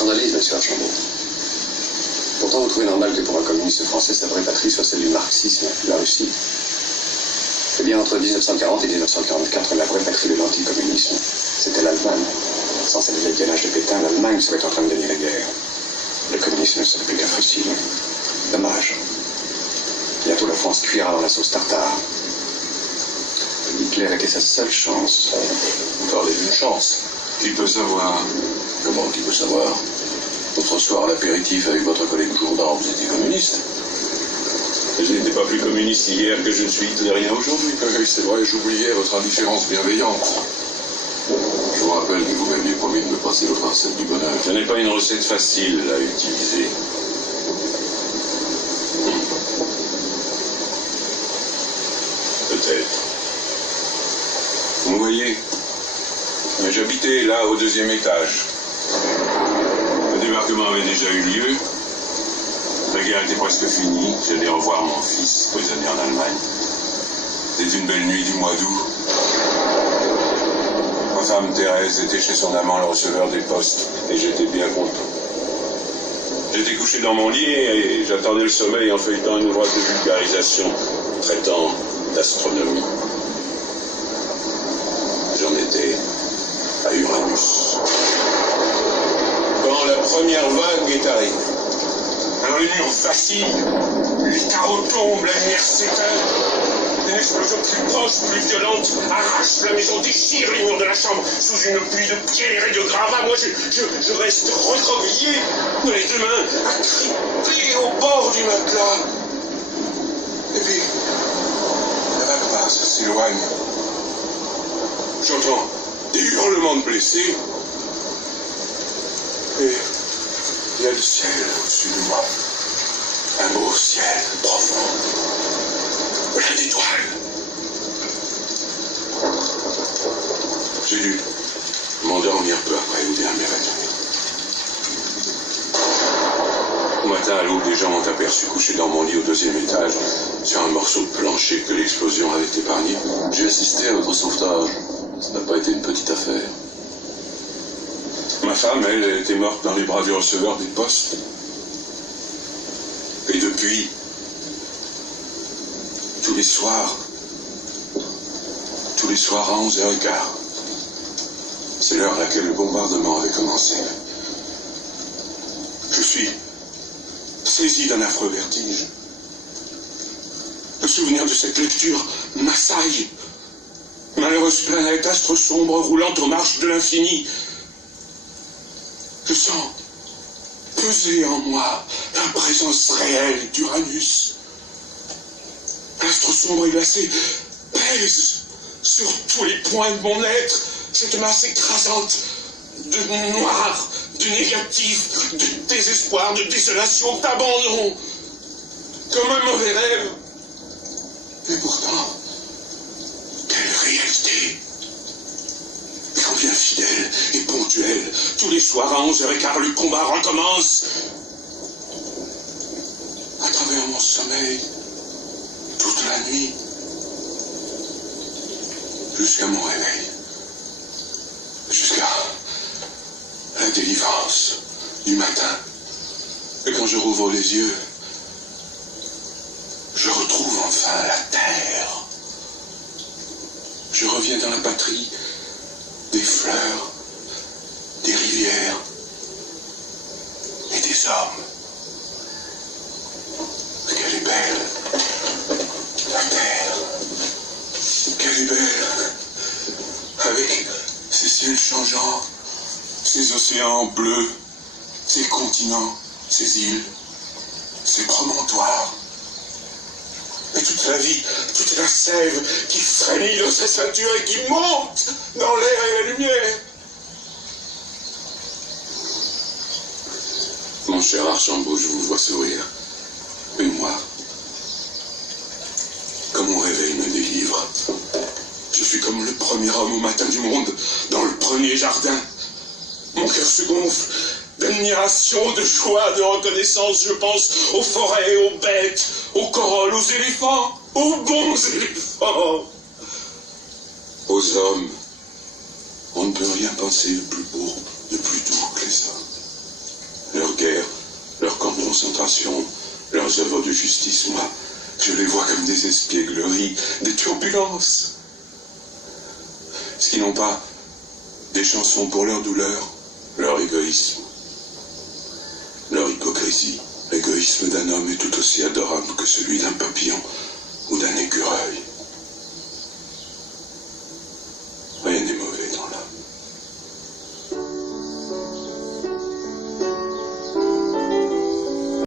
scandalise, monsieur Archambault. Pourtant, vous trouvez normal que pour un communiste français, sa vraie patrie soit celle du marxisme, la Russie. Eh bien, entre 1940 et 1944, la vraie patrie de l'anticommunisme, c'était l'Allemagne. Sans cette vieille galage de Pétain, l'Allemagne serait en train de gagner la guerre. Le communisme ne serait plus qu'un fossile. Dommage. Bientôt la France cuira dans la sauce tartare. Hitler était sa seule chance. Vous parlez d'une chance. Qui peut savoir? Comment qui peut savoir? L'autre soir, à l'apéritif avec votre collègue Jourdan, vous étiez communiste. Je n'étais pas plus communiste hier que je ne suis hitlérien aujourd'hui. Oui, c'est vrai, j'oubliais votre indifférence bienveillante. Je vous rappelle que vous m'aviez promis de me passer votre recette du bonheur. Ce n'est pas une recette facile à utiliser. Peut-être. Vous voyez, j'habitais là au 2e étage. Le débarquement avait déjà eu lieu. La guerre était presque finie. J'allais revoir mon fils, prisonnier en Allemagne. C'était une belle nuit du mois d'août. Ma femme Thérèse était chez son amant, le receveur des postes, et j'étais bien content. J'étais couché dans mon lit et j'attendais le sommeil en feuilletant un ouvrage de vulgarisation traitant d'astronomie. J'en étais à Uranus. Quand la première vague est arrivée, alors les murs vacillent, les carreaux tombent, la lumière s'éteint. Une explosion plus proche, plus violente, arrache la maison, déchire les murs de la chambre sous une pluie de pierres et de gravats. Moi, je reste recroquevillé, les deux mains agrippées au bord du matelas. Et puis, la vague passe, s'éloigne. J'entends des hurlements de blessés. Et il y a le ciel au-dessus de moi. Un beau ciel profond. Plein d'étoiles. J'ai dû m'endormir peu après ou bien m'évanouir. Au matin, à l'aube, des gens m'ont aperçu couché dans mon lit au 2e étage, sur un morceau de plancher que l'explosion avait épargné. J'ai assisté à votre sauvetage. Ça n'a pas été une petite affaire. Ma femme, elle, était morte dans les bras du receveur des postes. Et depuis, tous les soirs à 11h15, c'est l'heure à laquelle le bombardement avait commencé. Je suis saisi d'un affreux vertige. Le souvenir de cette lecture m'assaille. Malheureuse planète, astre sombre, roulant aux marches de l'infini. Je sens peser en moi la présence réelle d'Uranus. L'astre sombre et glacé pèse sur tous les points de mon être, cette masse écrasante de noir, de négatif, de désespoir, de désolation, d'abandon, comme un mauvais rêve. Et pourtant, quelle réalité! Et combien fidèle et ponctuel, tous les soirs à 11h15, le combat recommence. À travers mon sommeil, toute la nuit, jusqu'à mon réveil, jusqu'à la délivrance du matin. Et quand je rouvre les yeux, je retrouve enfin la terre. Je reviens dans la patrie des fleurs, des rivières et des hommes. Qu'elle est belle, la terre. Qu'elle est belle, avec ses ciels changeants, ses océans bleus, ses continents, ses îles, ses promontoires. Et toute la vie, toute la sève qui frémit dans sa ceinture et qui monte dans l'air et la lumière. Mon cher Archambault, je vous vois sourire. Et moi, quand mon réveil me délivre, je suis comme le premier homme au matin du monde, dans le premier jardin. Mon cœur se gonfle d'admiration, de joie, de reconnaissance. Je pense aux forêts, aux bêtes, aux corolles, aux éléphants, aux bons éléphants, aux hommes. On ne peut rien penser de plus beau, de plus doux que les hommes. frustration, leurs œuvres de justice, moi, je les vois comme des espiègleries, des turbulences. Est-ce qu'ils n'ont pas des chansons pour leur douleur, leur égoïsme, leur hypocrisie? L'égoïsme d'un homme est tout aussi adorable que celui d'un papillon ou d'un écureuil.